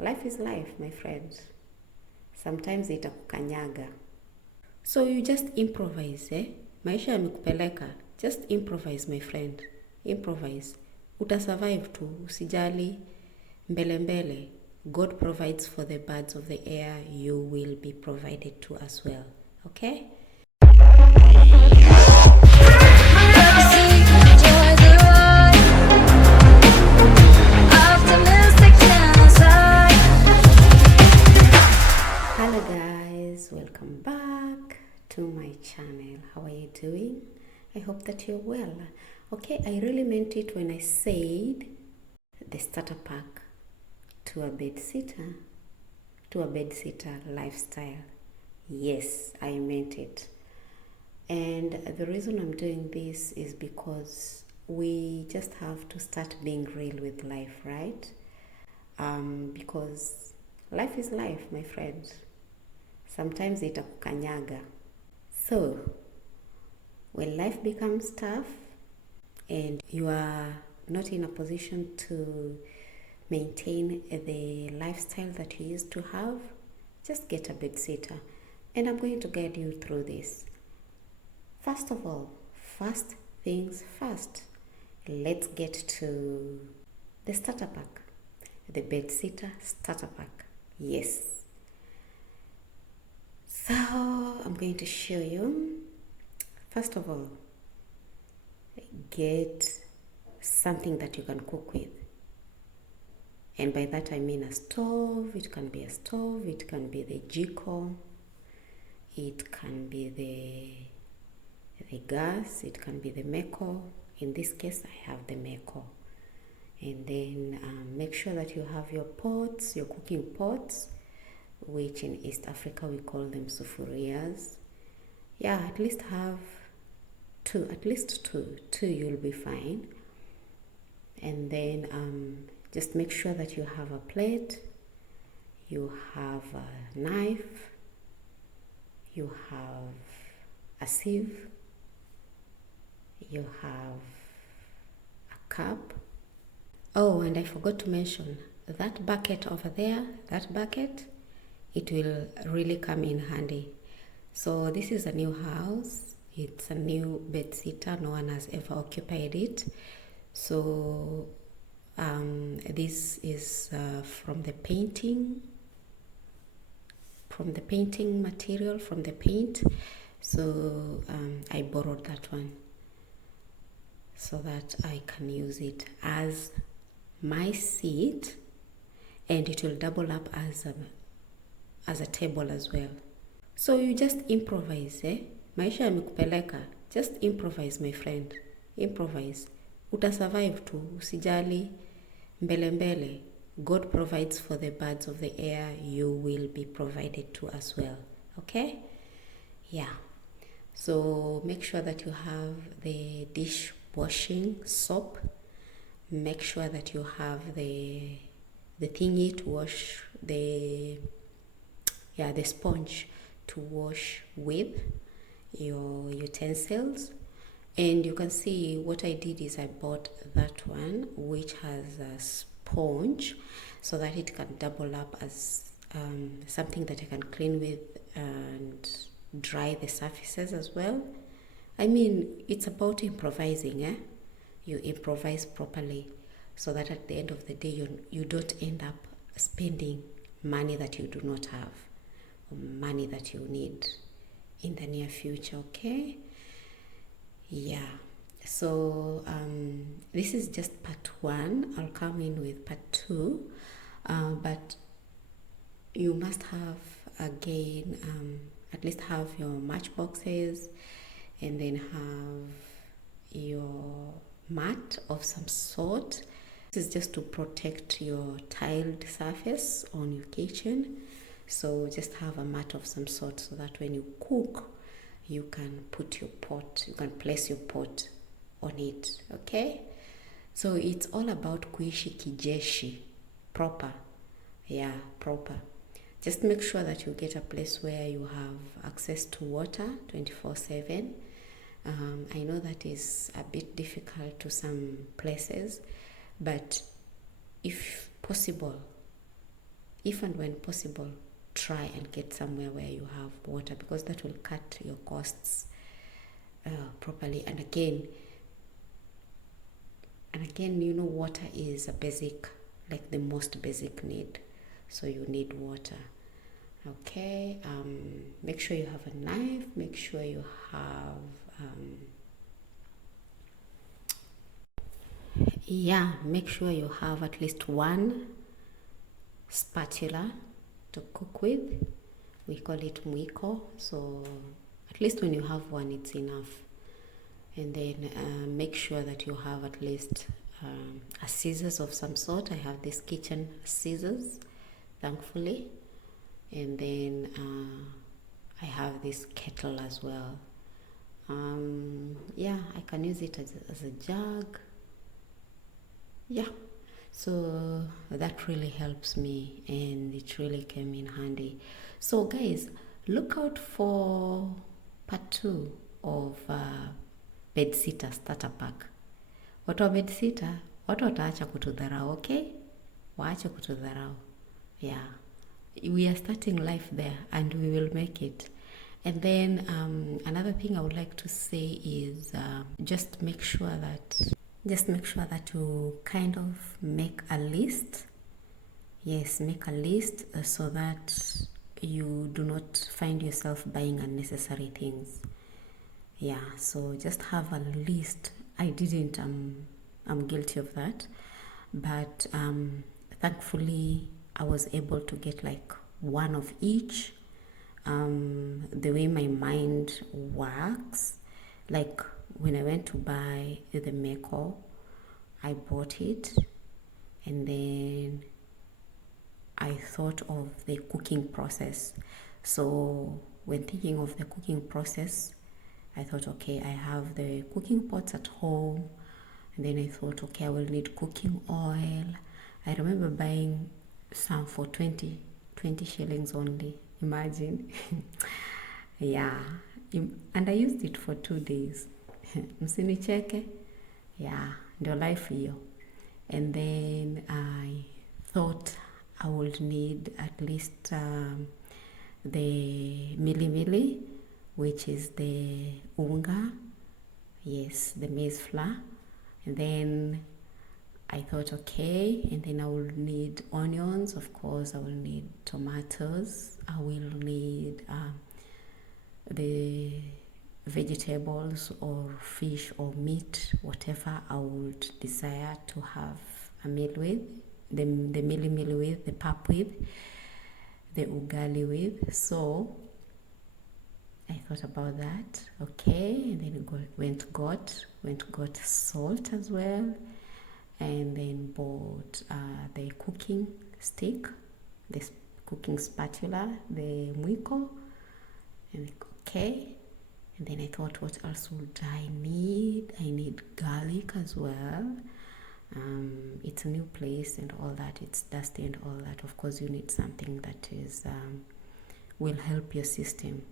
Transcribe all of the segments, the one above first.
Life is life, my friend. Sometimes itakukanyaga. So you just improvise, Maisha yamekupeleka. Just improvise, my friend. Improvise. Utasurvive tu, usijali. Mbele mbele. God provides for the birds of the air. You will be provided to as well. Okay? Hello guys, welcome back to my channel. How are you doing? I hope that you're well. Okay, I really meant it when I said the starter pack to a bedsitter lifestyle. Yes, I meant it. And the reason I'm doing this is because we just have to start being real with life, right? Because life is life, my friends. Sometimes itakukanyaga. So, when life becomes tough and you are not in a position to maintain the lifestyle that you used to have, just get a bedsitter. And I'm going to guide you through this. First of all, first things first. Let's get to the starter pack. The bedsitter starter pack. Yes. So, I'm going to show you. First of all, get something that you can cook with. And by that I mean a stove. It can be a stove, it can be the jiko, it can be the gas, it can be the meko. In this case, I have the meko. And then make sure that you have your pots, your cooking pots, which in East Africa we call them sufurias. Yeah, at least have two, two you'll be fine. And then just make sure that you have a plate, you have a knife, you have a sieve, you have a cup. Oh, and I forgot to mention that bucket over there, it will really come in handy. So this is a new house. It's a new bedsitter. No one has ever occupied it. So this is from the painting material, from the paint. So I borrowed that one so that I can use it as my seat, and it will double up as a table as well. So you just improvise, Maisha yamekupeleka. Just improvise, my friend. Improvise. Utasurvive tu, usijali. Mbele mbele. God provides for the birds of the air. You will be provided to as well. Okay? Yeah. So make sure that you have the dishwashing soap. Make sure that you have the thingy to wash the sponge to wash with your utensils. And you can see what I did is I bought that one, which has a sponge, so that it can double up as something that I can clean with and dry the surfaces as well. I mean, it's about improvising, You improvise properly so that at the end of the day you don't end up spending money that you do not have, or money that you need in the near future. Okay? Yeah. So this is just part 1. I'll come in with part 2, but you must have, again, at least have your matchboxes, and then have your mat of some sort. This is just to protect your tiled surface on your kitchen. So just have a mat of some sort so that when you cook, you can put your pot, you can place your pot on it. Okay? So it's all about kuishi kijeshi, proper. Yeah, proper. Just make sure that you get a place where you have access to water 24/7. I know that is a bit difficult to some places, but if possible, if and when possible, try and get somewhere where you have water, because that will cut your costs properly. And again, water is a basic, like the most basic need. So you need water. Okay, make sure you have a knife, make sure you have make sure you have at least one spatula to cook with. We call it mwiko, so at least when you have one, it's enough. And then make sure that you have at least a scissors of some sort. I have this kitchen scissors, thankfully. And then I have this kettle as well. I can use it as a jug. So that really helps me, and it really came in handy. So guys, look out for part 2 of Bedsitter starter pack. Watu wa Bedsitter, watu wataacha kutudharau, okay? Waache kutudharau. We are starting life there, and we will make it. And then another thing I would like to say is just make sure that you kind of make a list. Yes, make a list so that you do not find yourself buying unnecessary things. So just have a list. I didn't. I'm guilty of that, but thankfully I was able to get like one of each. The way my mind works, like when I went to buy the meko, I bought it, and then I thought of the cooking process. So when thinking of the cooking process, I thought, okay, I have the cooking pots at home, and then I thought, okay, I will need cooking oil. I remember buying some for 20 shillings only. Imagine. And I used it for 2 days. Msinicheke. Ndio life hiyo. And then I thought I would need at least the mili, which is the unga. Yes, the maize flour. And then I thought, okay, and then I will need onions, of course, I will need tomatoes, I will need the vegetables or fish or meat, whatever I would desire to have a meal with, the mili with, the pap with, the ugali with. So I thought about that, okay, and then got salt as well. And then bought the cooking stick, the cooking spatula, the mwiko, and okay. And then I thought, what else would I need? I need garlic as well. It's a new place and all that. It's dusty and all that. Of course, you need something that is will help your system.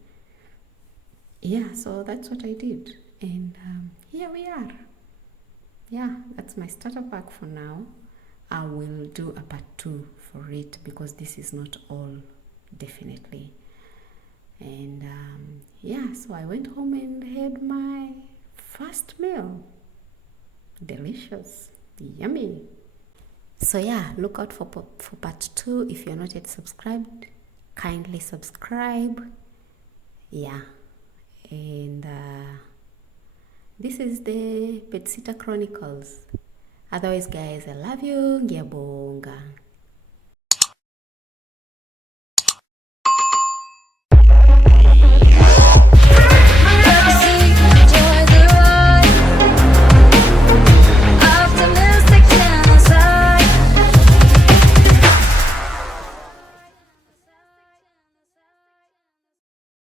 So that's what I did, and here we are. That's my starter pack for now. I will do a part 2 for it, because this is not all, definitely. And so I went home and had my first meal. Delicious, yummy. So look out for part 2. If you're not yet subscribed, kindly subscribe. And this is the Bedsitter Chronicles. Otherwise, guys, I love you. Ngiyabonga.